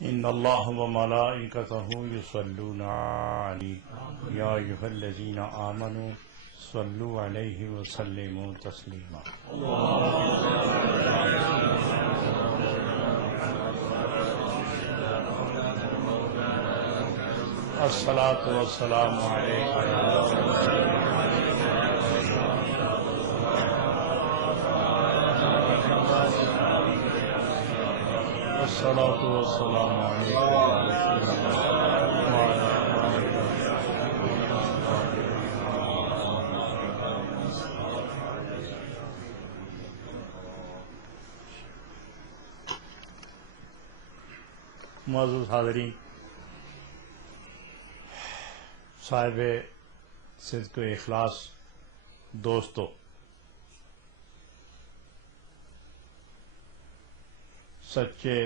ان اللہ وملائکتہ یصلون علی یا ایھا الذین آمنوا صلوا علیہ وسلموا تسلیما الصلاۃ والسلام علیک الصلاۃ والسلام علیک معزز حاضرین، صاحب صدق و اخلاص دوستو، سچے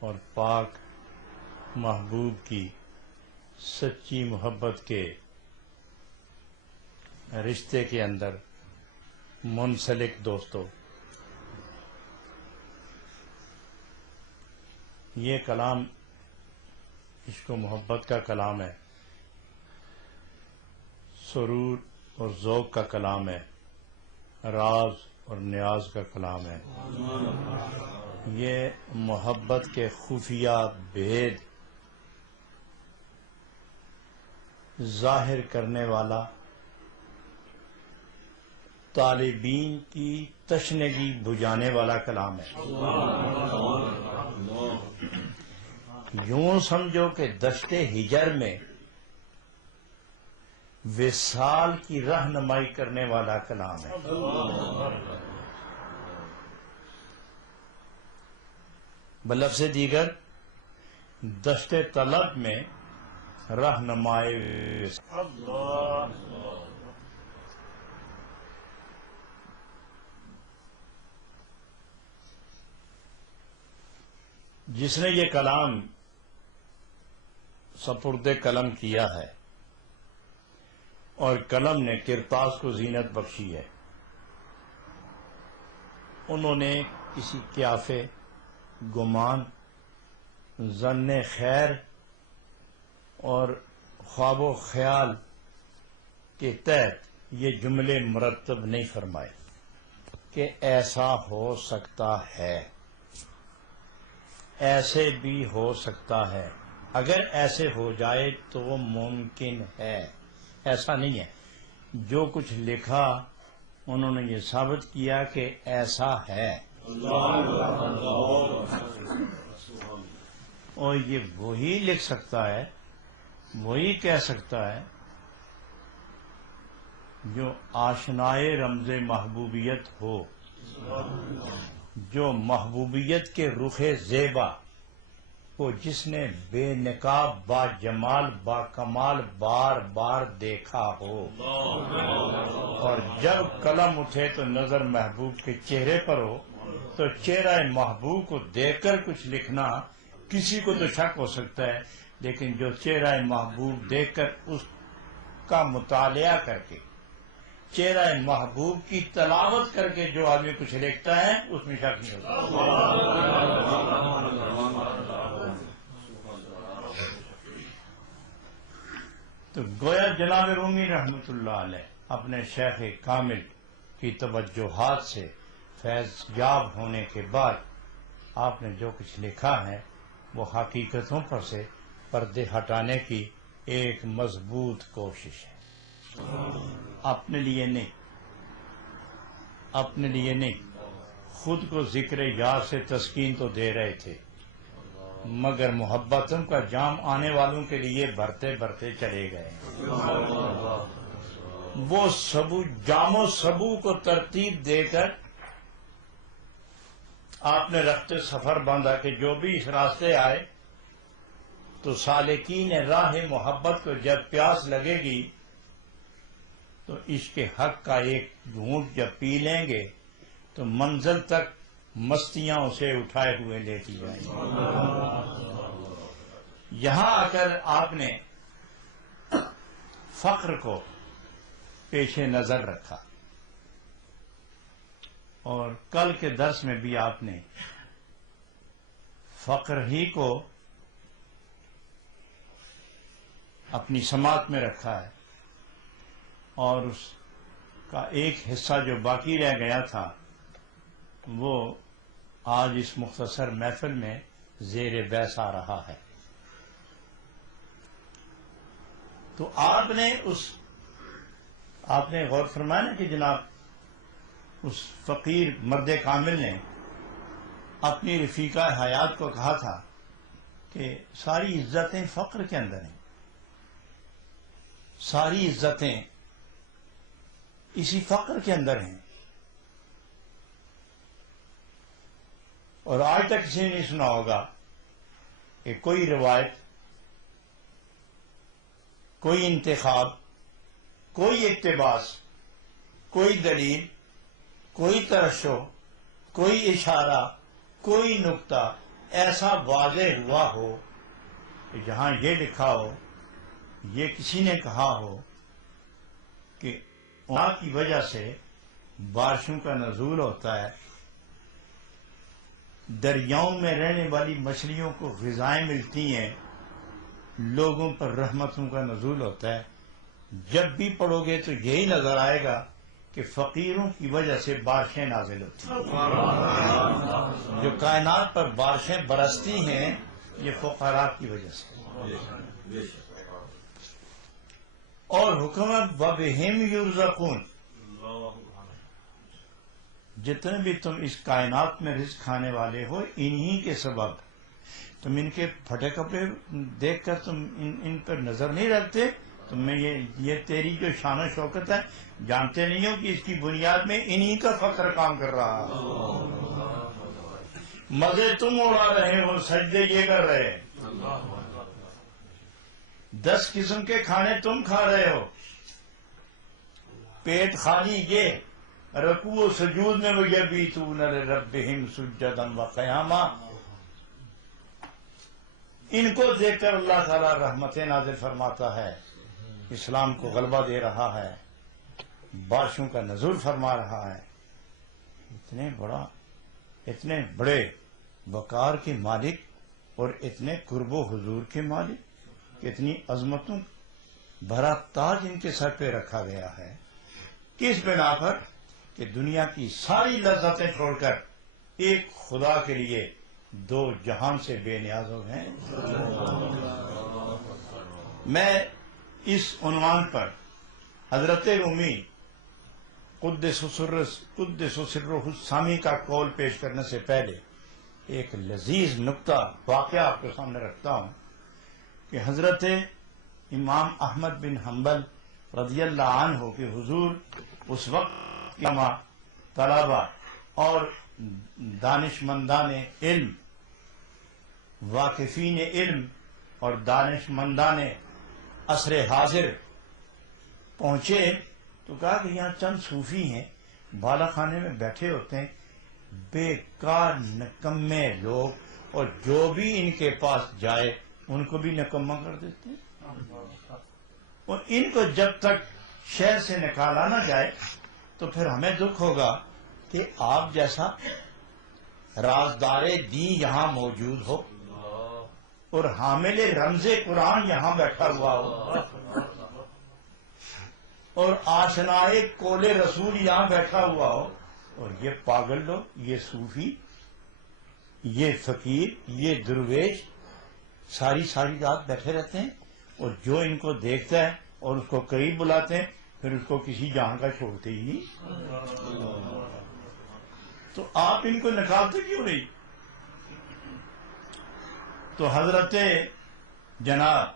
اور پاک محبوب کی سچی محبت کے رشتے کے اندر منسلک دوستو، یہ کلام عشق و محبت کا کلام ہے، سرور اور ذوق کا کلام ہے، راز اور نیاز کا کلام ہے۔ یہ محبت کے خفیہ بھید ظاہر کرنے والا، طالبین کی تشنگی بجھانے والا کلام ہے۔ یوں سمجھو کہ دشت ہجر میں وصال کی رہنمائی کرنے والا کلام ہے۔ بلفظ دیگر دشت طلب میں رہنمائی جس نے یہ کلام سپرد قلم کیا ہے اور قلم نے کرتاس کو زینت بخشی ہے، انہوں نے کسی قیافے، گمان، ظن خیر اور خواب و خیال کے تحت یہ جملے مرتب نہیں فرمائے کہ ایسا ہو سکتا ہے، ایسے بھی ہو سکتا ہے، اگر ایسے ہو جائے تو ممکن ہے۔ ایسا نہیں ہے، جو کچھ لکھا انہوں نے یہ ثابت کیا کہ ایسا ہے، اور یہ وہی لکھ سکتا ہے، وہی کہہ سکتا ہے جو آشنائے رمز محبوبیت ہو، جو محبوبیت کے رخ زیبا کو جس نے بے نقاب با جمال با کمال بار بار دیکھا ہو، اور جب قلم اٹھے تو نظر محبوب کے چہرے پر ہو، تو چہرہ محبوب کو دیکھ کر کچھ لکھنا کسی کو تو شک ہو سکتا ہے، لیکن جو چہرہ محبوب دیکھ کر اس کا مطالعہ کر کے، چہرہ محبوب کی تلاوت کر کے جو آدمی کچھ لکھتا ہے اس میں شک نہیں ہوتا۔ تو گویا جناب رومی رحمۃ اللہ علیہ اپنے شیخ کامل کی توجہات سے فیض یاب ہونے کے بعد آپ نے جو کچھ لکھا ہے وہ حقیقتوں پر سے پردے ہٹانے کی ایک مضبوط کوشش ہے۔ اپنے لیے نہیں، اپنے لیے نہیں، خود کو ذکر یار سے تسکین تو دے رہے تھے، مگر محبتوں کا جام آنے والوں کے لیے بھرتے بھرتے چلے گئے۔ وہ جام و سبو کو ترتیب دے کر آپ نے رخت سفر باندھا کہ جو بھی اس راستے آئے تو سالکین راہ محبت کو جب پیاس لگے گی تو عشق حق کا ایک گھونٹ جب پی لیں گے تو منزل تک مستیاں اسے اٹھائے ہوئے لیتی جائیں گی۔ یہاں آ کر آپ نے فقر کو پیش نظر رکھا، اور کل کے درس میں بھی آپ نے فقر ہی کو اپنی سماعت میں رکھا ہے، اور اس کا ایک حصہ جو باقی رہ گیا تھا وہ آج اس مختصر محفل میں زیر بحث آ رہا ہے۔ تو آپ نے غور فرمایا نا کہ جناب اس فقیر مرد کامل نے اپنی رفیقہ حیات کو کہا تھا کہ ساری عزتیں فقر کے اندر ہیں، ساری عزتیں اسی فقر کے اندر ہیں۔ اور آج تک کسی نے نہیں سنا ہوگا کہ کوئی روایت، کوئی انتخاب، کوئی اقتباس، کوئی دلیل، کوئی ترشح، کوئی اشارہ، کوئی نقطہ ایسا واضح ہوا ہو کہ جہاں یہ لکھا ہو، یہ کسی نے کہا ہو کہ اللہ کی وجہ سے بارشوں کا نزول ہوتا ہے، دریاؤں میں رہنے والی مچھلیوں کو غذائیں ملتی ہیں، لوگوں پر رحمتوں کا نزول ہوتا ہے۔ جب بھی پڑھو گے تو یہی نظر آئے گا کہ فقیروں کی وجہ سے بارشیں نازل ہوتی ہیں، جو کائنات پر بارشیں برستی ہیں یہ فقراء کی وجہ سے۔ اور حکمت وَبِهِمْ يُرْزَقُونَ، جتنے بھی تم اس کائنات میں رزق کھانے والے ہو انہی کے سبب۔ تم ان کے پھٹے کپڑے دیکھ کر تم ان پر نظر نہیں رکھتے، تمہیں یہ تیری جو شان و شوکت ہے جانتے نہیں ہو کہ اس کی بنیاد میں انہی کا فقر کام کر رہا ہے۔ مزے تم اڑا رہے ہو، سجدے یہ کر رہے ہیں، 10 قسم کے کھانے تم کھا رہے ہو، پیٹ خالی یہ، رکوع و سجود میں وَيَبِيتُونَ لِرَبِّهِمْ سُجَّدًا وَقِيَامًا۔ ان کو دیکھ کر اللہ تعالیٰ رحمتیں نازل فرماتا ہے، اسلام کو غلبہ دے رہا ہے، بارشوں کا نزول فرما رہا ہے۔ اتنے بڑے وقار کے مالک اور اتنے قرب و حضور کے مالک، کتنی عظمتوں بھرا تاج ان کے سر پہ رکھا گیا ہے، کس بنا پر کہ دنیا کی ساری لذتیں چھوڑ کر ایک خدا کے لیے 2 جہان سے بے نیاز ہو گئے۔ میں اس عنوان پر حضرت رومی قدس سرہ السامی کا قول پیش کرنے سے پہلے ایک لذیذ نقطہ واقعہ آپ کے سامنے رکھتا ہوں کہ حضرت امام احمد بن حنبل رضی اللہ عنہ کہ حضور اس وقت طلبہ اور دانشمندان علم، واقفین علم اور دانشمندان عصر حاضر پہنچے تو کہا کہ یہاں چند صوفی ہیں، بالا خانے میں بیٹھے ہوتے ہیں، بیکار نکمے لوگ، اور جو بھی ان کے پاس جائے ان کو بھی نکمہ کر دیتے ہیں، اور ان کو جب تک شہر سے نکالا نہ جائے تو پھر ہمیں دکھ ہوگا کہ آپ جیسا رازدار دین یہاں موجود ہو اور حامل رمز قرآن یہاں بیٹھا ہوا ہو اور آشنائے قول رسول یہاں بیٹھا ہوا ہو، اور یہ پاگل لوگ، یہ صوفی، یہ فقیر، یہ درویش ساری رات بیٹھے رہتے ہیں، اور جو ان کو دیکھتا ہے اور اس کو قریب بلاتے ہیں پھر اس کو کسی جہاں کا چھوڑتے ہی نہیں۔ تو آپ ان کو نکالتے کیوں نہیں؟ تو حضرت جناب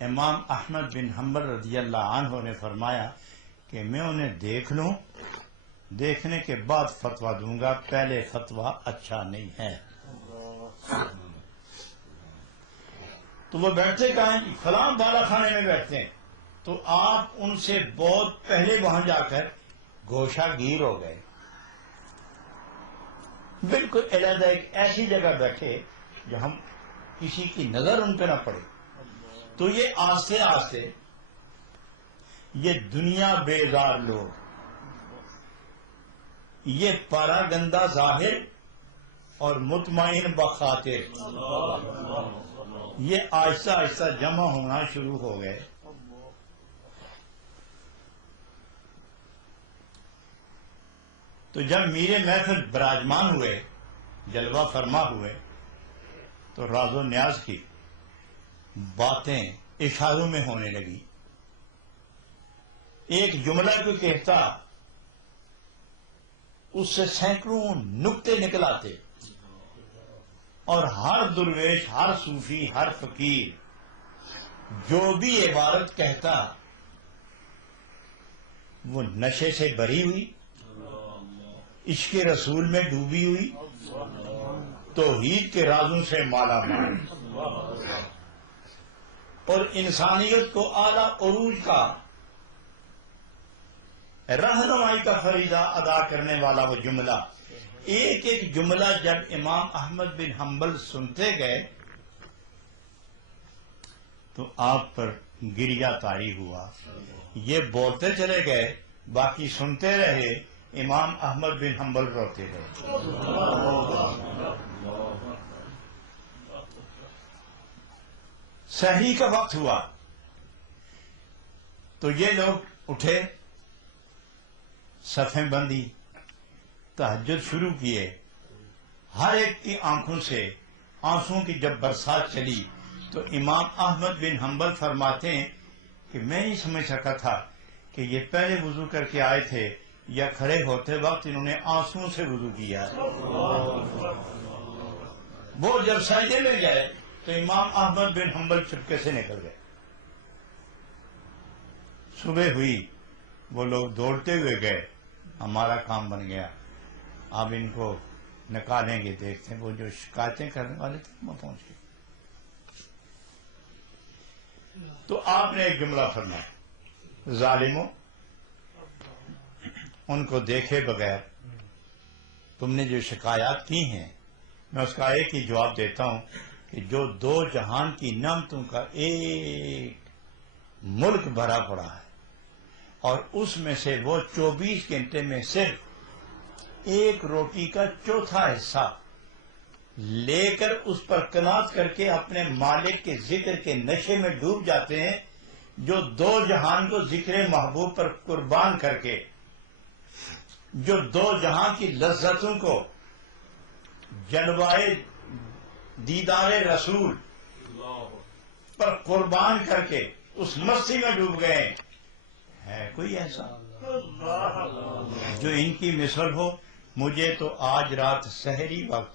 امام احمد بن حنبل رضی اللہ عنہ نے فرمایا کہ میں انہیں دیکھ لوں، دیکھنے کے بعد فتویٰ دوں گا، پہلے فتویٰ اچھا نہیں ہے۔ تو وہ بیٹھتے کہاں ہیں؟ فلاں بالا خانے میں بیٹھتے ہیں۔ تو آپ ان سے بہت پہلے وہاں جا کر گوشہ گیر ہو گئے، بالکل علیحدہ ایک ایسی جگہ بیٹھے جو ہم کسی کی نظر ان پہ نہ پڑے۔ تو یہ آہستہ آہستہ یہ دنیا بیزار لوگ، یہ پارا گندہ ظاہر اور مطمئن بخاطر، یہ آہستہ آہستہ جمع ہونا شروع ہو گئے. تو جب میر محفل براجمان ہوئے، جلوہ فرما ہوئے، تو راز و نیاز کی باتیں اشاروں میں ہونے لگی. ایک جملہ کوئی کہتا، اس سے سینکڑوں نکتے نکل آتے، اور ہر درویش، ہر صوفی، ہر فقیر جو بھی عبارت کہتا وہ نشے سے بری ہوئی، عشق رسول میں ڈوبی ہوئی، توحید کے رازوں سے مالا مال، اور انسانیت کو اعلیٰ عروج کا رہنمائی کا فریضہ ادا کرنے والا وہ جملہ. ایک ایک جملہ جب امام احمد بن حنبل سنتے گئے تو آپ پر گریہ طاری ہوا. یہ بولتے چلے گئے، باقی سنتے رہے، امام احمد بن حنبل روتے رہے. سحری کا وقت ہوا تو یہ لوگ اٹھے، صفیں بندی، تہجد شروع کیے. ہر ایک کی آنکھوں سے آنسوں کی جب برسات چلی تو امام احمد بن حنبل فرماتے ہیں کہ میں نہیں سمجھ سکا تھا کہ یہ پہلے وضو کر کے آئے تھے یا کھڑے ہوتے وقت انہوں نے آنسوں سے وضو کیا. وہ جب سجدے میں گئے تو امام احمد بن حنبل چپکے سے نکل گئے. صبح ہوئی، وہ لوگ دوڑتے ہوئے گئے، ہمارا کام بن گیا، اب ان کو نکالیں گے. دیکھتے ہیں وہ جو شکایتیں کرنے والے تھے وہ پہنچ گئے. تو آپ نے ایک جملہ فرمایا، ظالموں، ان کو دیکھے بغیر تم نے جو شکایات کی ہیں، میں اس کا ایک ہی جواب دیتا ہوں کہ جو دو جہان کی نعمتوں کا ایک ملک بھرا پڑا ہے، اور اس میں سے وہ 24 گھنٹے میں صرف ایک روٹی کا چوتھا حصہ لے کر اس پر قناعت کر کے اپنے مالک کے ذکر کے نشے میں ڈوب جاتے ہیں، جو دو جہان کو ذکر محبوب پر قربان کر کے، جو دو جہاں کی لذتوں کو جلوائے دیدار رسول پر قربان کر کے اس مستی میں ڈوب گئے. ہے کوئی ایسا جو ان کی مثل ہو؟ مجھے تو آج رات سحری وقت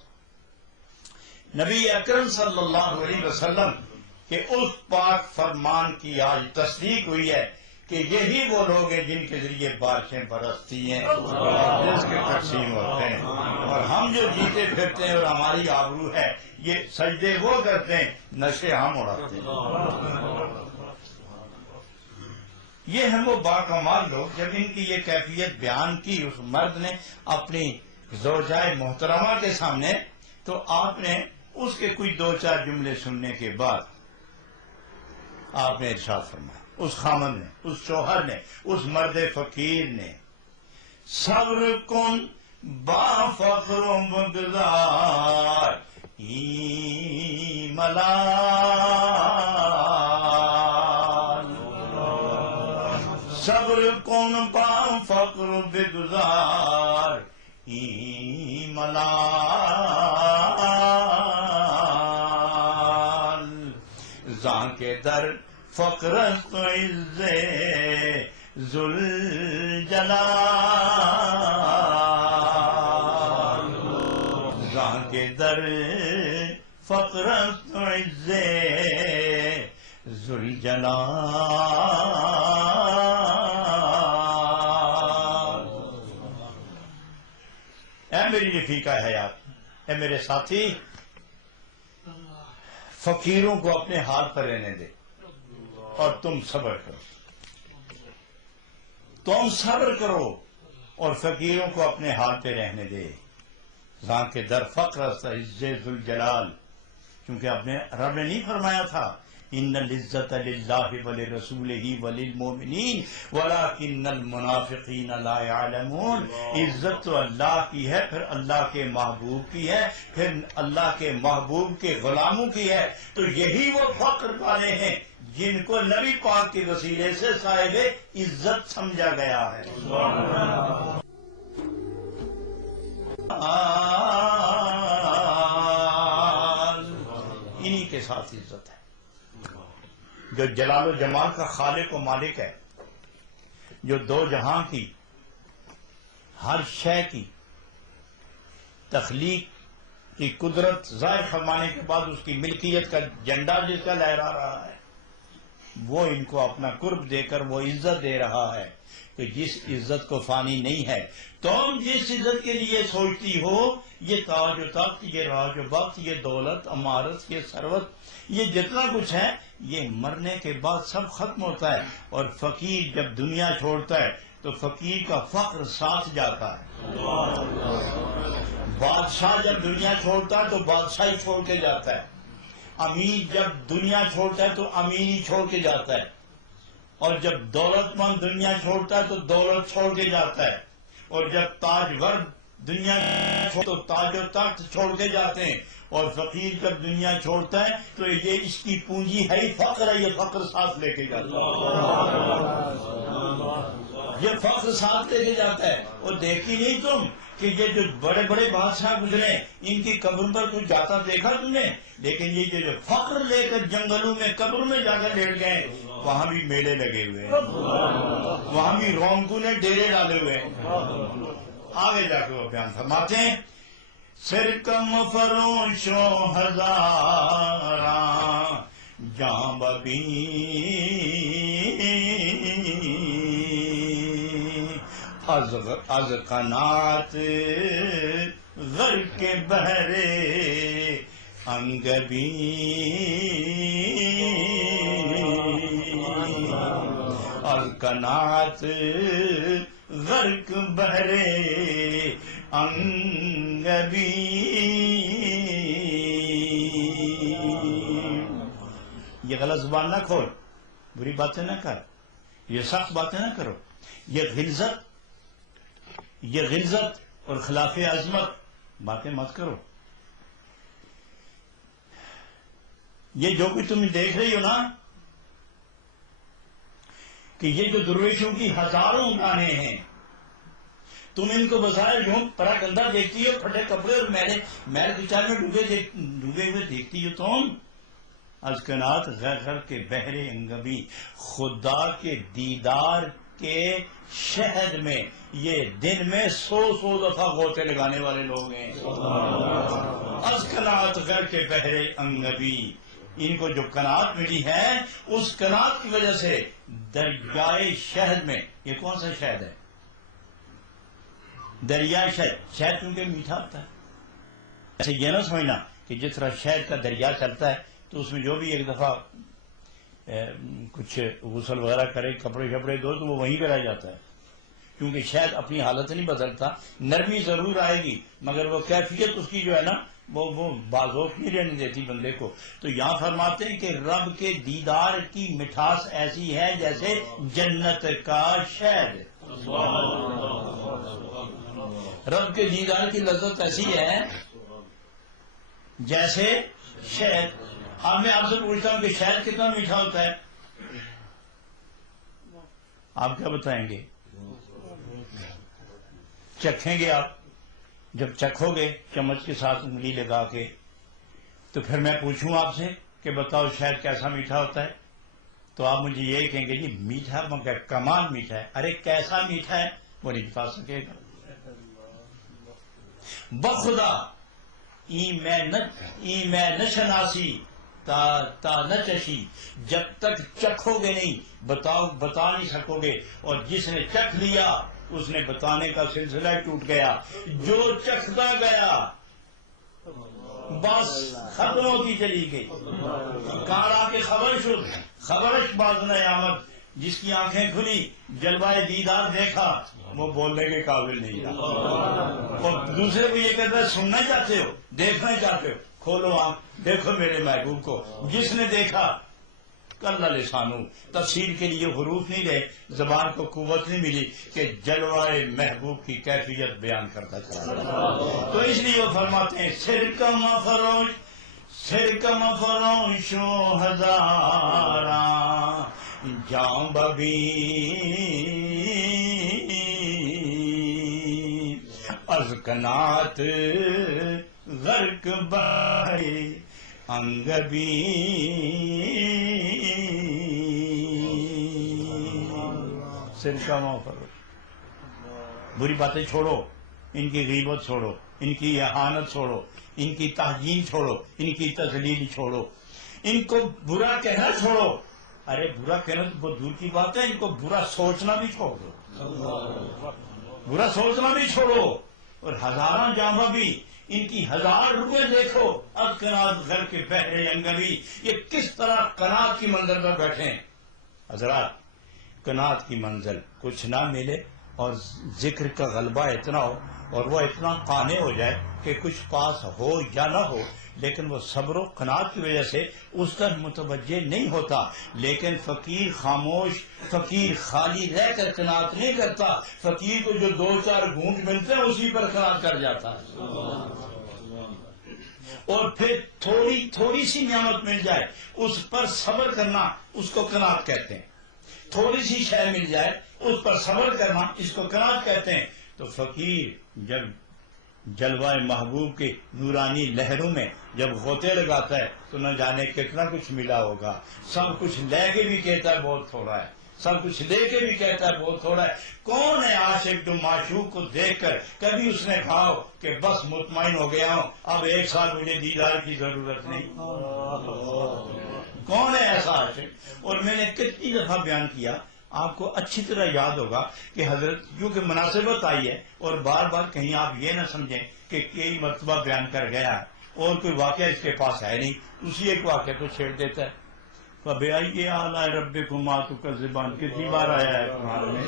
نبی اکرم صلی اللہ علیہ وسلم کے اس پاک فرمان کی آج تصدیق ہوئی ہے کہ یہی وہ لوگ ہیں جن کے ذریعے بارشیں برستی ہیں اور رزق تقسیم ہوتے ہیں، اور ہم جو جیتے پھرتے ہیں اور ہماری آبرو ہے، یہ سجدے وہ کرتے ہیں، نشے ہم اڑاتے ہیں. یہ ہیں وہ باکمال لوگ. جب ان کی یہ کیفیت بیان کی اس مرد نے اپنی زوجہ محترمہ کے سامنے، تو آپ نے اس کے کوئی دو چار جملے سننے کے بعد آپ نے ارشاد فرمایا، اس خامن نے، اس شوہر نے، اس مرد فقیر نے، صبر کن با فخر و بگزار ای ملال، صبر کن با فخر و بگزار ای ملال، زان کے در فقرست و عز ذوالجلال، زان کے در فقرست و عز ذوالجلال. اے میری رفیقہ حیات، اے میرے ساتھی، فقیروں کو اپنے حال پر رہنے دے اور تم صبر کرو. تم صبر کرو اور فقیروں کو اپنے حال پہ رہنے دے. زاں کے در فقر عز ذوالجلال، کیونکہ اپنے رب نے نہیں فرمایا تھا ان العزت للہ ولرسولہ وللمؤمنین ولکن المنافقین لا یعلمون. عزت تو اللہ کی ہے، پھر اللہ کے محبوب کی ہے، پھر اللہ کے محبوب کے غلاموں کی ہے. تو یہی وہ فخر والے ہیں جن کو نبی پاک کے وسیلے سے صاحب عزت سمجھا گیا ہے. انہی کے ساتھ عزت ہے. جو جلال و جمال کا خالق و مالک ہے، جو دو جہاں کی ہر شے کی تخلیق کی قدرت ظاہر فرمانے کے بعد اس کی ملکیت کا جھنڈا جس کا لہرا رہا ہے، وہ ان کو اپنا قرب دے کر وہ عزت دے رہا ہے کہ جس عزت کو فانی نہیں ہے. تم جس عزت کے لیے سوچتی ہو، یہ تاج و تخت، یہ راج و بخت، یہ دولت، امارت، یہ ثروت، یہ جتنا کچھ ہے، یہ مرنے کے بعد سب ختم ہوتا ہے. اور فقیر جب دنیا چھوڑتا ہے تو فقیر کا فخر ساتھ جاتا ہے. بادشاہ جب دنیا چھوڑتا ہے تو بادشاہی چھوڑ کے جاتا ہے. امیر جب دنیا چھوڑتا ہے تو امیری چھوڑ کے جاتا ہے. اور جب دولت مند دنیا چھوڑتا ہے تو دولت چھوڑ کے جاتا ہے. اور جب تاجور دنیا تو تاج و تخت چھوڑ کے جاتے ہیں. اور فقیر جب دنیا چھوڑتا ہے تو یہ اس کی پونجی ہے ہی فخر ہے، یہ فخر ساتھ لے کے جاتا ہے. یہ فخر ساتھ لے کے جاتا ہے. اور دیکھی نہیں تم کہ یہ جو بڑے بڑے بادشاہ گزرے ان کی قبر پر کچھ جاتا دیکھا تم نے؟ لیکن یہ جو فخر لے کر جنگلوں میں قبر میں جا کر لیٹ گئے، وہاں بھی میلے لگے ہوئے ہیں، وہاں بھی رونقوں نے ڈیرے ڈالے ہوئے ہیں. آگے جا کے وہ بیان فرماتے ہیں، سرکم فروشوں ہزاراں جاں ببی از قنات غرق کے بہرے انگبی از قنات غرق بہرے انگبی. یہ غلط زبان نہ کھول، بری باتیں نہ کر، یہ سخت باتیں نہ کرو. یہ غلظت اور خلاف عظمت باتیں مت کرو. یہ جو کچھ تم دیکھ رہی ہو نا کہ یہ جو درویشوں کی ہزاروں گانے ہیں، تم ان کو بظاہر یوں پراگندہ دیکھتی ہو، پھٹے کپڑے اور میل کچال میں ڈوبے ہوئے دیکھتی ہو. تم از قنات غر کے بہرے انگبی، خدا کے دیدار کے شہد میں یہ دن میں 100 دفعہ غوطے لگانے والے لوگ ہیں. از قنات غر کے بہرے انگبی، ان کو جو قناعت ملی ہے اس قناعت کی وجہ سے دریائے شہد میں، یہ کون سا شہد ہے؟ دریائے شہد. شہد کیونکہ میٹھا ہوتا ہے. ایسے یہ نہ سمجھنا کہ جس طرح شہد کا دریا چلتا ہے تو اس میں جو بھی ایک دفعہ کچھ غسل وغیرہ کرے، کپڑے شپڑے دو تو وہ وہیں پہ رہ جاتا ہے، کیونکہ شاید اپنی حالت نہیں بدلتا. نرمی ضرور آئے گی مگر وہ کیفیت اس کی جو ہے نا وہ بازوق نہیں رہنے دیتی بندے کو. تو یہاں فرماتے ہیں کہ رب کے دیدار کی مٹھاس ایسی ہے جیسے جنت کا شہد. رب کے دیدار کی لذت ایسی ہے جیسے شہد. اب میں آپ سے پوچھتا ہوں کہ شہد کتنا میٹھا ہوتا ہے؟ آپ کیا بتائیں گے؟ چکھیں گے آپ؟ جب چکھو گے چمچ کے ساتھ انگلی لگا کے تو پھر میں پوچھوں آپ سے کہ بتاؤ شہد کیسا میٹھا ہوتا ہے، تو آپ مجھے یہی کہیں گے جی میٹھا مگر کمال میٹھا ہے. ارے کیسا میٹھا ہے وہ نہیں بتا سکے گا. بخدا ای میں نشناسی تا نچشی، جب تک چکھو گے نہیں بتا نہیں سکو گے. اور جس نے چکھ لیا اس نے بتانے کا سلسلہ ٹوٹ گیا. جو چکھتا گیا بس ختم ہوتی چلی گئی. کارا کے خبرش باز نے آمد، جس کی آنکھیں کھلی جلوائے دیدار دیکھا وہ بولنے کے قابل نہیں رہا. اور دوسرے کو یہ کہتا ہے سننا چاہتے ہو دیکھنا چاہتے ہو، کھولو آنکھ دیکھو میرے محبوب کو. جس نے دیکھا کل لسانو تفسیر کے لیے حروف نہیں رہے، زبان کو قوت نہیں ملی کہ جلوائے محبوب کی کیفیت بیان کرتا چلا، تو اس لیے وہ فرماتے ہیں سرکم فروشوں ہزاراں جاں ببی از کنات غرق بائے انگبی سرکہ فروش، بری باتیں چھوڑو، ان کی غیبت چھوڑو، ان کی اہانت چھوڑو، ان کی تحجین چھوڑو، ان کی تذلیل چھوڑو، ان کو برا کہنا چھوڑو، ارے برا کہنا تو بہت دور کی بات ہے، ان کو برا سوچنا بھی چھوڑ دو، برا سوچنا بھی چھوڑو، اور ہزاراں جامع بھی ان کی 1000 روپے دیکھو، اب کنات گھر کے بہرے انگوی، یہ کس طرح کنات کی منزل پر بیٹھے ہیں۔ حضرات کنات کی منزل کچھ نہ ملے اور ذکر کا غلبہ اتنا ہو اور وہ اتنا قانع ہو جائے کہ کچھ پاس ہو یا نہ ہو، لیکن وہ صبر و قناعت کی وجہ سے اس طرح متوجہ نہیں ہوتا، لیکن فقیر خاموش، فقیر خالی رہ کر قناعت نہیں کرتا، فقیر کو جو 2-4 گھونٹ ملتے ہیں اسی پر قناعت کر جاتا ہے، اور پھر تھوڑی سی نعمت مل جائے اس پر صبر کرنا اس کو قناعت کہتے ہیں، تھوڑی سی شے مل جائے اس پر صبر کرنا اس کو قناعت کہتے ہیں۔ تو فقیر جب جلوہ محبوب کی نورانی لہروں میں جب غوطے لگاتا ہے تو نہ جانے کتنا کچھ ملا ہوگا، سب کچھ لے کے بھی کہتا ہے بہت تھوڑا ہے، سب کچھ لے کے بھی کہتا ہے بہت تھوڑا ہے۔ کون ہے عاشق جو معشوق کو دیکھ کر کبھی اس نے کہا ہو کہ بس مطمئن ہو گیا ہوں، اب 1 سال مجھے دیدار کی ضرورت نہیں؟ کون ہے ایسا عاشق؟ اور میں نے کتنی دفعہ بیان کیا، آپ کو اچھی طرح یاد ہوگا کہ حضرت کیونکہ مناسبت آئی ہے اور بار بار کہیں آپ یہ نہ سمجھیں کہ کئی مرتبہ بیان کر گیا ہے اور کوئی واقعہ اس کے پاس ہے نہیں، اسی ایک واقعہ کو چھیڑ دیتا ہے۔ فَبِأَيِّ آلَاءِ رَبِّكُمَا تُكَذِّبَانِ کتنی بار آیا ہے قرآن میں،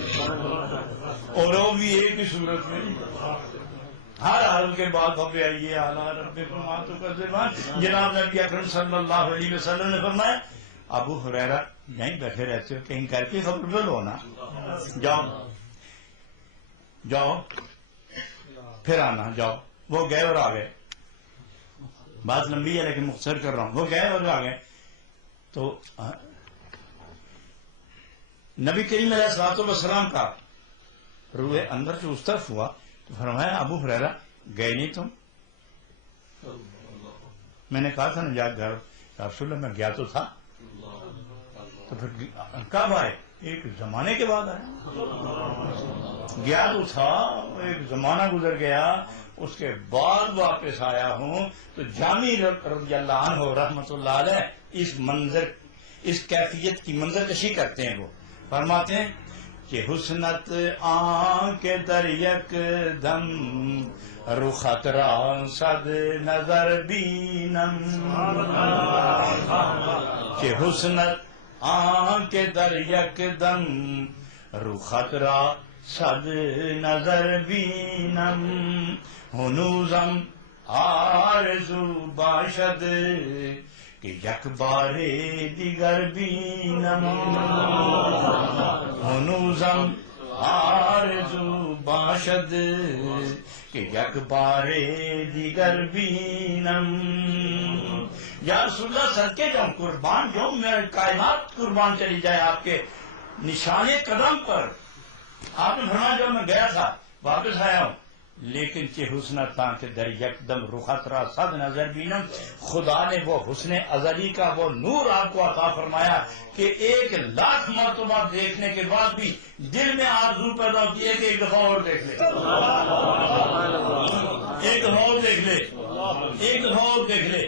اور وہ بھی ایک ہی صورت میں، ہر حرف کے بعد فَبِأَيِّ آلَاءِ رَبِّكُمَا تُكَذِّبَانِ۔ جناب نبی اکرم صلی اللہ علیہ وسلم نے فرمایا ابو ہریرہ یہیں بیٹھے رہتے ہو، کہیں کر کے خبر پہ لو نا، جاؤ پھر آنا، جاؤ۔ وہ گئے اور آ گئے، بات لمبی ہے لیکن مختصر کر رہا ہوں، وہ گئے اور آ گئے تو نبی کریم علیہ الصلوۃ والسلام کا روح اندر سے اس طرف ہوا تو فرمایا ابو ہریرہ گئے نہیں تم؟ میں نے کہا تھا نا جا گھر، رسول اللہ میں گیا تو تھا، تو پھر کب آئے؟ ایک زمانے کے بعد آئے، گیا تو تھا، ایک زمانہ گزر گیا، اس کے بعد واپس آیا ہوں۔ تو جامی رضی اللہ عنہ رحمت اللہ علیہ اس منظر، اس کیفیت کی منظر کشی کرتے ہیں، وہ فرماتے ہیں کہ حسنت آن کے در یک دم رخت را صد نظر بینم، کہ حسنت آن کے در یک دم رخت را صد نظر بینم، ہنوزم آرزو باشد کہ یک بار دیگر بینم، ہنوزم آرزو باشد کہ یک بار دیگر بینم۔ یا رسول اللہ صدقے جاؤں، قربان جاؤں، میرا کائنات قربان چلی جائے آپ کے نشان قدم پر۔ آپ نے فرمایا جب میں گیا تھا واپس آیا ہوں، لیکن کہ حسن تھا کہ در یکدم رخت را صد نظر بینم، خدا نے وہ حسن ازلی کا وہ نور آپ کو عطا فرمایا کہ 1,00,000 مرتبہ دیکھنے کے بعد بھی دل میں آرزو پیدا ہوتی ہے کہ ایک دفعہ اور دیکھ لے، ایک دفعہ اور دیکھ لے، ایک دفعہ اور دیکھ لے۔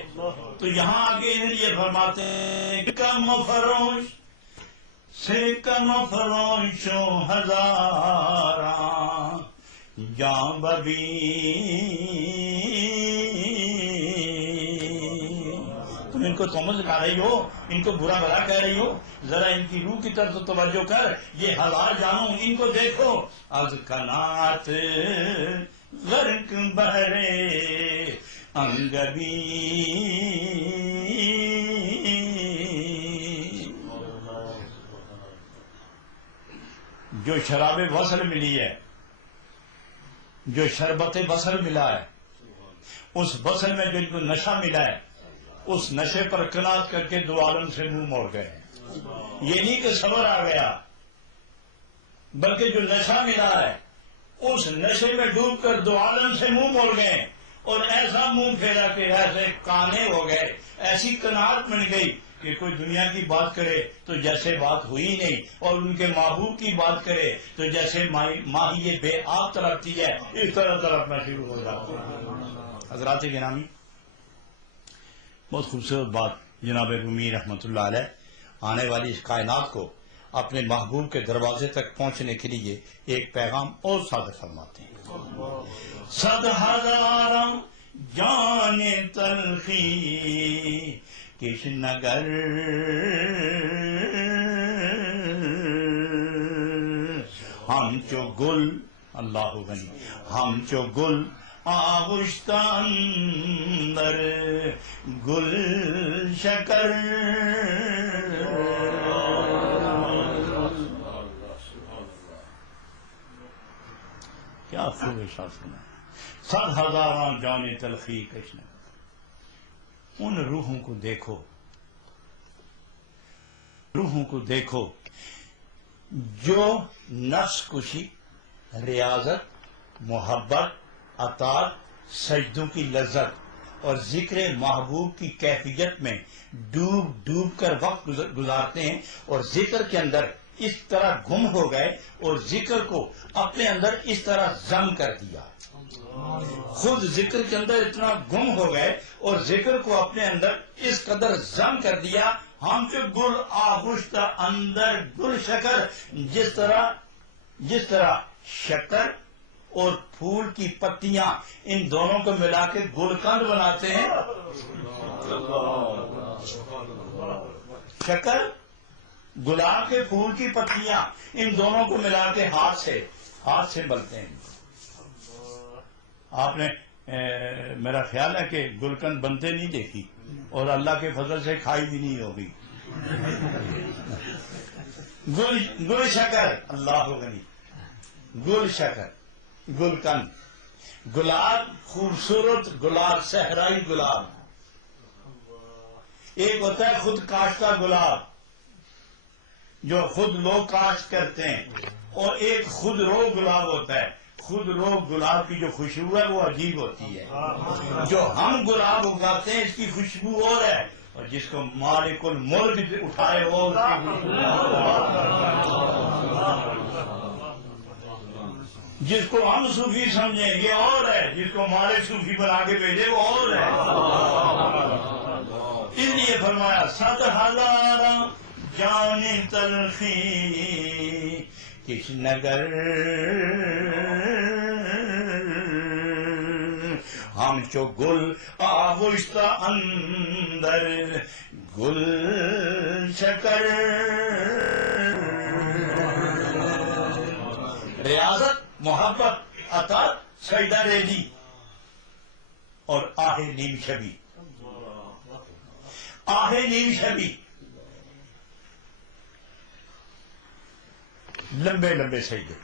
تو یہاں آگے یہ فرماتے ہیں کم فروش سے کم فروشوں ہزاراں جاں ببی، تم ان کو تہمت لگا رہی ہو، ان کو برا بھلا کہہ رہی ہو، ذرا ان کی روح کی طرف توجہ کر، یہ 1000 جانوں ان کو دیکھو، از کنات غرق بہرے انگبی، جو شراب وصل ملی ہے، جو شربت وصل ملا ہے، اس وصل میں جو ان کو نشہ ملا ہے، اس نشے پر قناعت کر کے دو عالم سے منہ موڑ گئے ہیں۔ یہ نہیں کہ صبر آ گیا، بلکہ جو نشہ ملا ہے اس نشے میں ڈوب کر دو عالم سے منہ موڑ گئے، اور ایسا منہ پھیرا کہ ایسے کانے ہو گئے، ایسی قناعت بن گئی کہ کوئی دنیا کی بات کرے تو جیسے بات ہوئی نہیں، اور ان کے محبوب کی بات کرے تو جیسے ماہی بے آب تڑپتی ہے اس طرح تڑپنا شروع ہو جاتا ہے۔ حضرات گرامی، بہت خوبصورت بات جناب رومی رحمۃ اللہ علیہ آنے والی اس کائنات کو اپنے محبوب کے دروازے تک پہنچنے کے لیے ایک پیغام اور صادر فرماتے ہیں۔ صد ہزاراں جان تلخی کش نگر ہم چو گل، اللہ غنی، ہم چو گل آغشتہ اندر گل شکر، کیا خوب ارشاد سنا۔ صد ہزاراں جان تلخی کش نگر، ان روحوں کو دیکھو، روحوں کو دیکھو جو نفس کشی، ریاضت، محبت، اطاعت، سجدوں کی لذت اور ذکر محبوب کی کیفیت میں ڈوب ڈوب کر وقت گزارتے ہیں، اور ذکر کے اندر اس طرح گم ہو گئے اور ذکر کو اپنے اندر اس طرح ضم کر دیا، خود ذکر کے اندر اتنا گم ہو گئے اور ذکر کو اپنے اندر اس قدر ضم کر دیا، ہم جو گل آغشتہ اندر گل شکر، جس طرح شکر اور پھول کی پتیاں ان دونوں کو ملا کے گلقند بناتے ہیں، شکر، گلاب کے پھول کی پتیاں ان دونوں کو ملا کے ہاتھ سے ملتے ہیں۔ آپ نے میرا خیال ہے کہ گلقند بنتے نہیں دیکھی، اور اللہ کے فضل سے کھائی بھی نہیں ہوگی۔ گل شکر، اللہ غنی، گل شکر، گلقند، گلاب، خوبصورت گلاب، صحرائی گلاب، ایک ہوتا ہے خود کاشتہ گلاب جو خود لوگ کاشت کرتے ہیں، اور ایک خود رو گلاب ہوتا ہے۔ خود رو گلاب کی جو خوشبو ہے وہ عجیب ہوتی ہے، جو ہم گلاب اگاتے ہیں اس کی خوشبو اور ہے، اور جس کو مالک الملک اٹھائے وہ جس کو ہم صوفی سمجھیں یہ اور ہے، جس کو ہمارے صوفی بنا کے بھیجے وہ اور ہے۔ اس لیے فرمایا صد ہزاراں جان تلخی کش نگر ہم چو گل آغشتہ اندر گل شکر، ریاضت، محبت، اطاعت، سجدہ ریزی اور آہ نیم شبی، آہ نیم شبی، لمبے لمبے سجدے،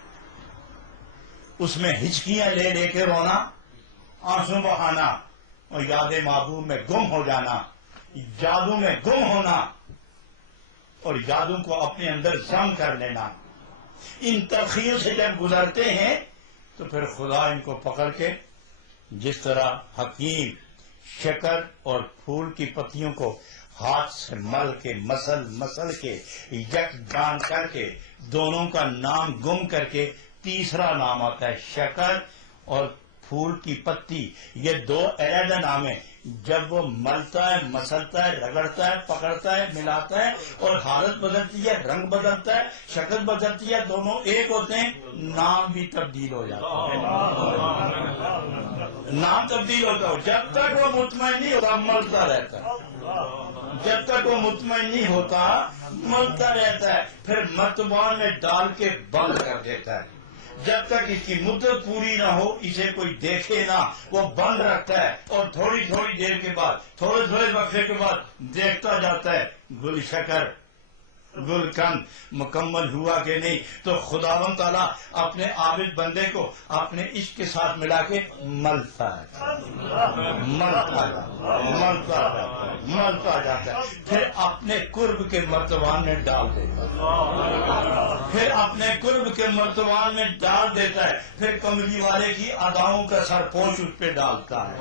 اس میں ہچکیاں لے لے کے رونا، آنسو بہانا، اور یاد محبوب میں گم ہو جانا، یادوں میں گم ہونا اور یادوں کو اپنے اندر ضم کر لینا۔ ان تلخیوں سے جب گزرتے ہیں تو پھر خدا ان کو پکڑ کے جس طرح حکیم شکر اور پھول کی پتیوں کو ہاتھ سے مل کے مسل کے یک جان کر کے دونوں کا نام گم کر کے تیسرا نام آتا ہے شکر اور پھول کی پتی، یہ دو علیحدہ نام ہیں۔ جب وہ ملتا ہے، مسلتا ہے، رگڑتا ہے، پکڑتا ہے، ملاتا ہے اور حالت بدلتی ہے، رنگ بدلتا ہے، شکل بدلتی ہے، دونوں ایک ہوتے ہیں، نام بھی تبدیل ہو جاتا ہے، نام تبدیل ہوتا ہے۔ جب تک وہ مطمئن نہیں ہوتا ملتا رہتا ہے، جب تک وہ مطمئن نہیں ہوتا ملتا رہتا ہے، پھر مرتبان میں ڈال کے بند کر دیتا ہے۔ جب تک اس کی مدت پوری نہ ہو، اسے کوئی دیکھے نہ، وہ بند رکھتا ہے، اور تھوڑی تھوڑی دیر کے بعد، تھوڑے تھوڑے وقفے کے بعد دیکھتا جاتا ہے، گل شکر گلقند مکمل ہوا کہ نہیں؟ تو خداوند تعالیٰ اپنے عابد بندے کو اپنے عشق کے ساتھ ملا کے ملتا ہے، ملتا جاتا ہے، پھر اپنے قرب کے مرتبان میں ڈال دیتا ہے، پھر اپنے قرب کے مرتبان میں ڈال دیتا ہے، پھر کملی والے کی اداؤں کا سرپوش اس پہ ڈالتا ہے،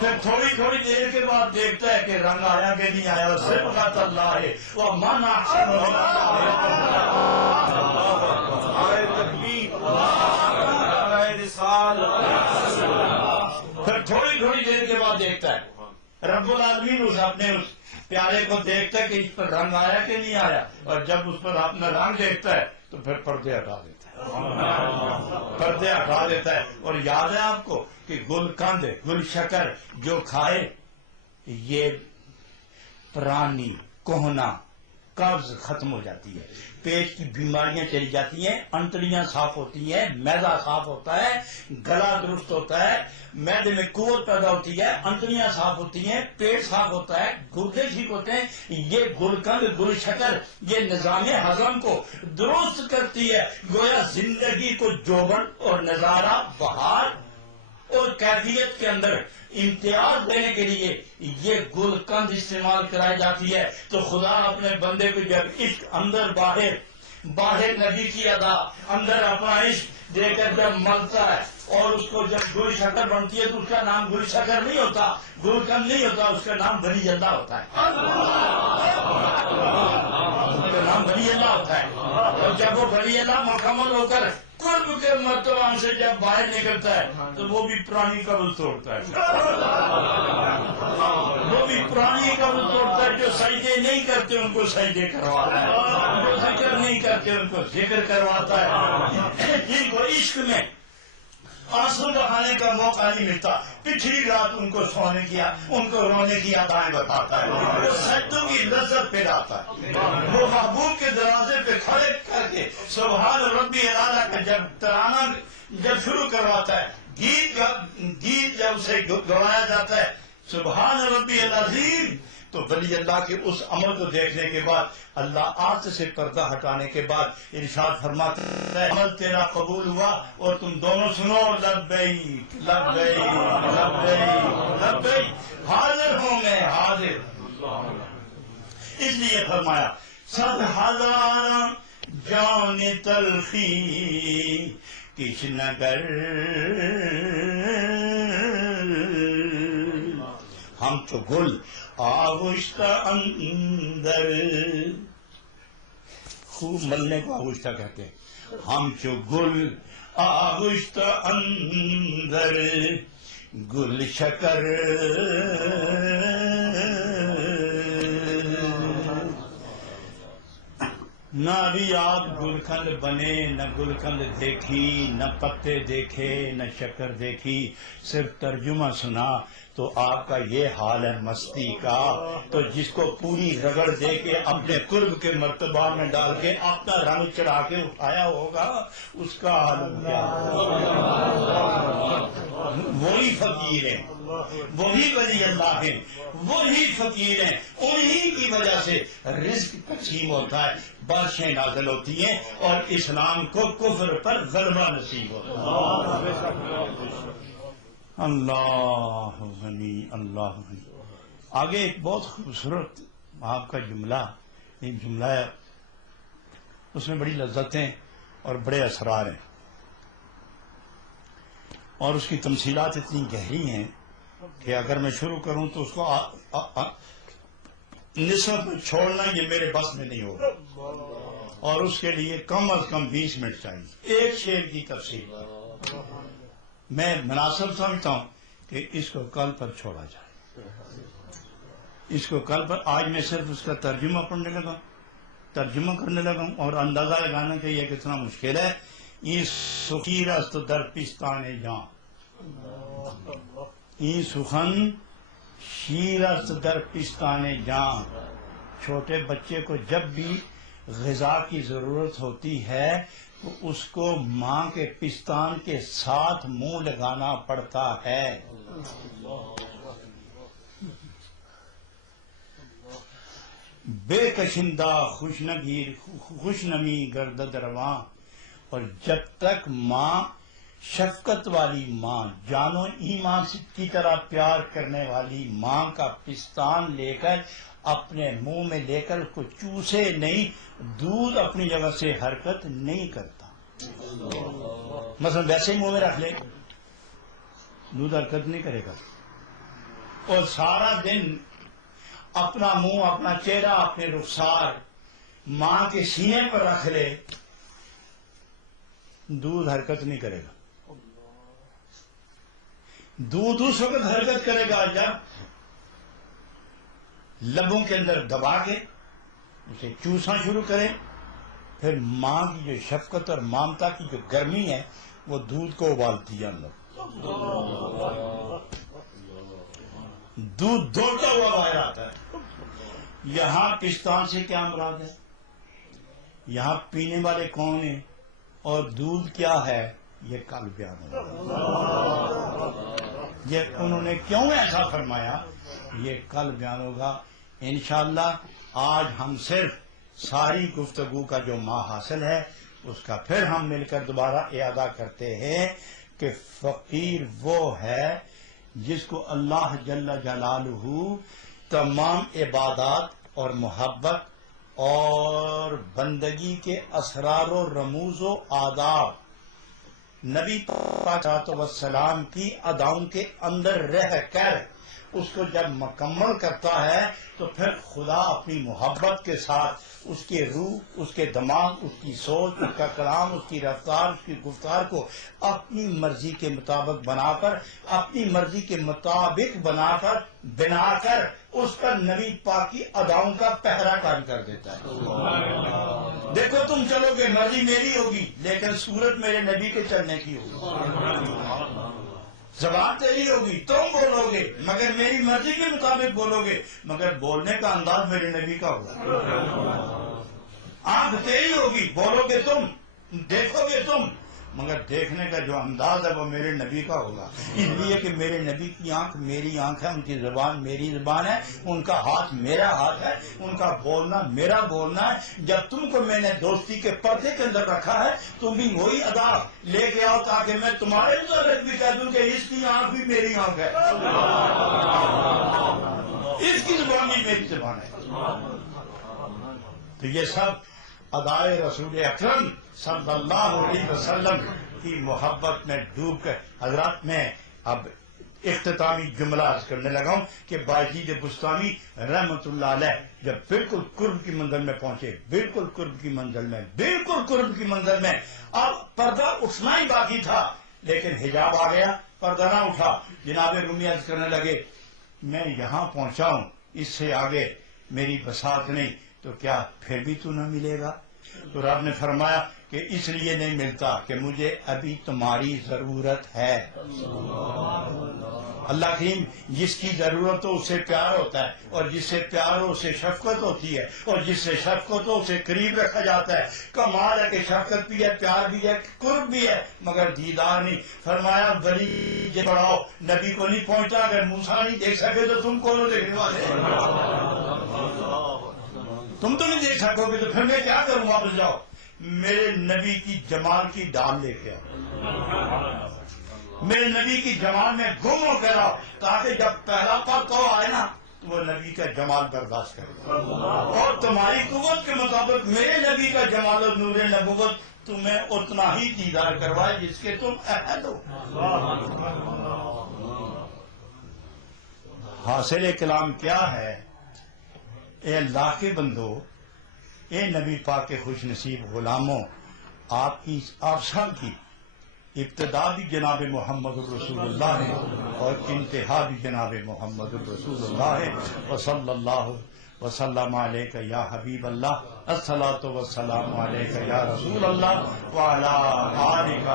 پھر تھوڑی تھوڑی دیر کے بعد دیکھتا ہے کہ رنگ آیا کہ نہیں آیا، صبغۃ اللہ ہے وہ من احسن پھر تھوڑی تھوڑی دیر کے بعد دیکھتا ہے رب العالمین اس اپنے اس پیارے کو دیکھتا ہے کہ اس پر رنگ آیا کہ نہیں آیا، اور جب اس پر اپنا رنگ دیکھتا ہے تو پھر پردے ہٹا دیتا ہے، پردے ہٹا دیتا ہے۔ اور یاد ہے آپ کو کہ گلقند گل شکر جو کھائے یہ پرانی کوہنا قبض ختم ہو جاتی ہے، پیٹ کی بیماریاں چلی جاتی ہیں، انتڑیاں صاف ہوتی ہیں، معدہ صاف ہوتا ہے، گلا درست ہوتا ہے، معدے میں قوت پیدا ہوتی ہے، انتڑیاں صاف ہوتی ہیں، پیٹ صاف ہوتا ہے، گردے ٹھیک ہوتے ہیں۔ یہ گلقند گل شکر یہ نظام ہضم کو درست کرتی ہے، گویا زندگی کو جوبن اور نظارہ بہار اور کیفیت کے اندر امتیاز دینے کے لیے یہ گلقند استعمال کرائی جاتی ہے۔ تو خدا اپنے بندے کو جب عشق اندر باہر باہر نبی کی ادا اندر اپنا عشق دے کر جب ملتا ہے اور اس کو جب گل شکر بنتی ہے تو اس کا نام گل شکر نہیں ہوتا، گلقند نہیں ہوتا، اس کا نام ولی اللہ ہوتا ہے، اس کا نام ولی اللہ ہوتا ہے۔ اور جب وہ ولی اللہ مکمل ہو کر قرب کے مرتبہ سے جب باہر نکلتا ہے تو وہ بھی پرانی قبض توڑتا ہے، وہ بھی پرانی قبض توڑتا ہے۔ جو سجدے نہیں کرتے ان کو سجدے کرواتا ہے، جو ذکر نہیں کرتے ان کو ذکر کرواتا ہے، جن کو عشق میں آنسو بہانے کا موقع نہیں ملتا پچھلی رات ان کو سونے کیا ان کو رونے کی ادائیں بتاتا ہے، وہ سجدوں کی لذت پہ لاتا ہے، وہ محبوب کے دروازے پہ کھڑے کر کے سبحان ربی الاعلیٰ کا جب ترانہ جب شروع کرواتا ہے، گیت جب اسے گوایا جاتا ہے سبحان ربی العظیم، تو ولی اللہ کے اس عمل کو دیکھنے کے بعد اللہ آنکھ سے پردہ ہٹانے کے بعد ارشاد فرماتا ہے عمل تیرا قبول ہوا اور تم دونوں سنو لبیک لبیک لبیک لبیک، حاضر ہوں میں حاضر۔ اس لیے فرمایا صد ہزار جان تلخی کش نگر ہم تو گل آغشتہ اندر، خوب ملنے کو آغشتہ کہتے ہیں، ہم چو گل آغشتہ اندر گل شکر نہ ابھی آپ گلقند بنے، نہ گلقند دیکھی، نہ پتے دیکھے، نہ شکر دیکھی، صرف ترجمہ سنا تو آپ کا یہ حال ہے مستی کا۔ تو جس کو پوری رگڑ دے کے اپنے قرب کے مرتبہ میں ڈال کے اپنا رنگ چڑھا کے اٹھایا ہوگا اس کا حال کیا ہوگا؟ وہی فقیر ہیں، وہی ولی اللہ ہیں، وہی فقیر ہیں، انہی کی وجہ سے رزق تقسیم ہوتا ہے، بارشیں نازل ہوتی ہیں اور اسلام کو کفر پر غلبہ نصیب ہوتا ہے۔ اللہ غنی اللہ غنی۔ آگے ایک بہت خوبصورت آپ کا جملہ، ایک جملہ ہے اس میں بڑی لذتیں اور بڑے اسرار ہیں اور اس کی تمثیلات اتنی گہری ہیں کہ اگر میں شروع کروں تو اس کو نصف میں چھوڑنا یہ میرے بس میں نہیں ہوگا، اور اس کے لیے کم از کم 20 منٹ چاہیے ایک شعر کی تفصیل۔ میں مناسب سمجھتا ہوں کہ اس کو کل پر چھوڑا جائے، اس کو کل پر۔ آج میں صرف اس کا ترجمہ پڑھنے لگا، ترجمہ کرنے لگا اور اندازہ لگانا کہ یہ کتنا مشکل ہے۔ این سخیر است در پیستان جان، این سخن شیر است در پیستان جان۔ چھوٹے بچے کو جب بھی غذا کی ضرورت ہوتی ہے تو اس کو ماں کے پستان کے ساتھ منہ لگانا پڑتا ہے۔ بے کشندہ خوشنمی گردد رواں، اور جب تک ماں شفقت والی ماں، جانو ایمان کی طرح پیار کرنے والی ماں کا پستان لے کر اپنے منہ میں لے کر اس کو چوسے نہیں، دودھ اپنی جگہ سے حرکت نہیں کرتا، مثلا ویسے ہی منہ میں رکھ لے، دودھ حرکت نہیں کرے گا، اور سارا دن اپنا منہ، اپنا چہرہ، اپنے رخسار ماں کے سینے پر رکھ لے، دودھ حرکت نہیں کرے گا۔ دودھ اس وقت حرکت کرے گا جب لبوں کے اندر دبا کے اسے چوسنا شروع کرے، پھر ماں کی جو شفقت اور ممتا کی جو گرمی ہے وہ دودھ کو ابالتی ہے اندر، دودھ دوڑتا ہوا باہر آتا ہے۔ یہاں پستان سے کیا مراد ہے؟ یہاں پینے والے کون ہیں اور دودھ کیا ہے؟ یہ کل بیان ہوگا۔ یہ انہوں نے کیوں ایسا فرمایا یہ کل بیان ہوگا انشاءاللہ۔ آج ہم صرف ساری گفتگو کا جو حاصل ہے اس کا پھر ہم مل کر دوبارہ اعادہ کرتے ہیں کہ فقیر وہ ہے جس کو اللہ جل جلالہ تمام عبادات اور محبت اور بندگی کے اسرار و رموز و آداب نبی پاک علیہ السلام کی اداؤں کے اندر رہ کر اس کو جب مکمل کرتا ہے تو پھر خدا اپنی محبت کے ساتھ اس کے روح، اس کے دماغ، اس کی سوچ، اس کا کلام، اس کی رفتار، اس کی گفتار کو اپنی مرضی کے مطابق بنا کر، اپنی مرضی کے مطابق بنا کر اس پر نبی پاک کی اداؤں کا پہرا قائم کر دیتا ہے۔ دیکھو تم چلو گے مرضی میری ہوگی لیکن صورت میرے نبی کے چلنے کی ہوگی، زبان تیری ہوگی تم بولو گے مگر میری مرضی کے مطابق بولو گے، مگر بولنے کا انداز میرے نبی کا ہوگا۔ آنکھ تیری ہوگی، بولو گے تم، دیکھو گے تم، مگر دیکھنے کا جو انداز ہے وہ میرے نبی کا ہوگا، اس لیے کہ میرے نبی کی آنکھ میری آنکھ ہے، ان کی زبان میری زبان ہے، ان کا ہاتھ میرا ہاتھ ہے، ان کا بولنا میرا بولنا ہے۔ جب تم کو میں نے دوستی کے پردے کے اندر رکھا ہے تم بھی وہی ادا لے کے آؤ تاکہ میں تمہارے متعلق بھی کہہ دوں کہ اس کی آنکھ بھی میری آنکھ ہے، اس کی زبان بھی میری زبان ہے۔ تو یہ سب ادائے رسول اکرم صلی اللہ علیہ وسلم کی محبت میں ڈوب کر حضرات میں اب اختتامی جملہ عرض کرنے لگا ہوں کہ باجید بستانی رحمت اللہ علیہ جب بالکل قرب کی منزل میں پہنچے، بالکل قرب کی منزل میں اب پردہ اٹھنا ہی باقی تھا لیکن حجاب آ گیا، پردہ نہ اٹھا۔ جناب رومی عرض کرنے لگے میں یہاں پہنچا ہوں، اس سے آگے میری بساط نہیں، تو کیا پھر بھی تو نہ ملے گا؟ تو رب نے فرمایا کہ اس لیے نہیں ملتا کہ مجھے ابھی تمہاری ضرورت ہے۔ اللہ کریم جس کی ضرورت ہو اسے پیار ہوتا ہے، اور جس سے پیار ہو اسے شفقت ہوتی ہے، اور جس سے شفقت ہو اسے قریب رکھا جاتا ہے۔ کمال ہے کہ شفقت بھی ہے، پیار بھی ہے، قرب بھی ہے، مگر دیدار نہیں۔ فرمایا ولی جے بڑھاؤ، نبی کو نہیں پہنچا، اگر موسیٰ نہیں دیکھ سکے تو تم کو دیکھنے والے، تم تو نہیں دیکھ سکو گے تو پھر میں کیا کروں؟ واپس جاؤ، میرے نبی کی جمال کی ڈال لے کے آؤ، میرے نبی کی جمال میں گم ہو کر آؤ تاکہ جب پہلا پاک آئے نا تو وہ نبی کا جمال برداشت کرے، اور تمہاری قوت کے مطابق میرے نبی کا جمال اور نور نبوت تمہیں اتنا ہی دیدار کروائے جس کے تم اہل ہو۔ حاصل کلام کیا ہے؟ اے اللہ کے بندو، اے نبی پاک کے خوش نصیب غلاموں، آپ سب کی ابتدا بھی جناب محمد الرسول اللہ ہے اور انتہا بھی جناب محمد الرسول اللہ ہے۔ وصلی اللہ وسلم علیک یا حبیب اللہ، الصلاۃ والسلام علیک یا رسول اللہ، وعلی آلک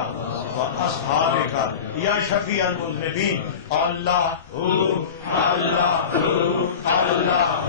واصحابک یا شفیع المذنبین۔ اللہ اللہ اللہ اللہ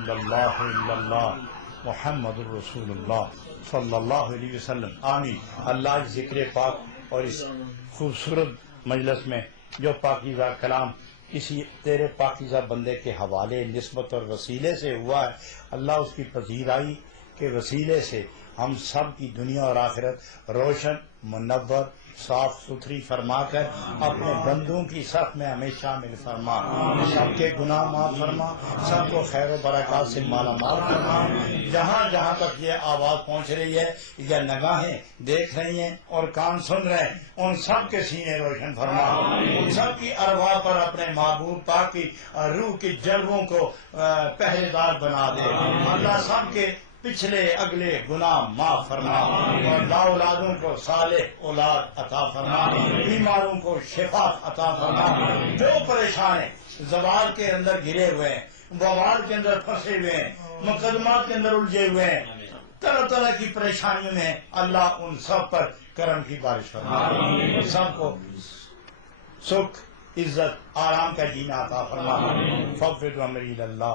الا اللہ محمد الرسول اللہ صلی اللہ علیہ وسلم آمین۔ اللہ اس ذکر پاک اور اس خوبصورت مجلس میں جو پاکیزہ کلام کسی تیرے پاکیزہ بندے کے حوالے نسبت اور وسیلے سے ہوا ہے، اللہ اس کی پذیرائی کے وسیلے سے ہم سب کی دنیا اور آخرت روشن منور صاف ستھری فرما کر اپنے بندوں کی صف میں ہمیشہ شامل فرما، سب کے گناہ معاف فرما، سب کو خیر و برکات سے مالا مال فرما۔ جہاں جہاں تک یہ آواز پہنچ رہی ہے یا نگاہیں دیکھ رہی ہیں اور کان سن رہے ہیں، ان سب کے سینے روشن فرما، ان سب کی ارواح پر اپنے محبوب پاک کی روح کی جلووں کو پہرے دار بنا دے۔ اللہ سب کے پچھلے اگلے گناہ معاف فرما اور لا اولادوں کو صالح اولاد عطا فرما، بیماروں کو شفا عطا فرما، جو پریشان ہیں زوال کے اندر گرے ہوئے ہیں، بوال کے اندر پھنسے ہوئے ہیں، مقدمات کے اندر الجھے ہوئے ہیں، طرح طرح کی پریشانیوں میں اللہ ان سب پر کرم کی بارش فرما، ان سب کو سکھ عزت آرام کا جینا عطا فرما۔ فوض امری اللہ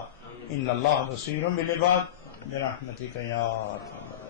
ان اللہ بصیر بالعباد برحمتک یا ارحم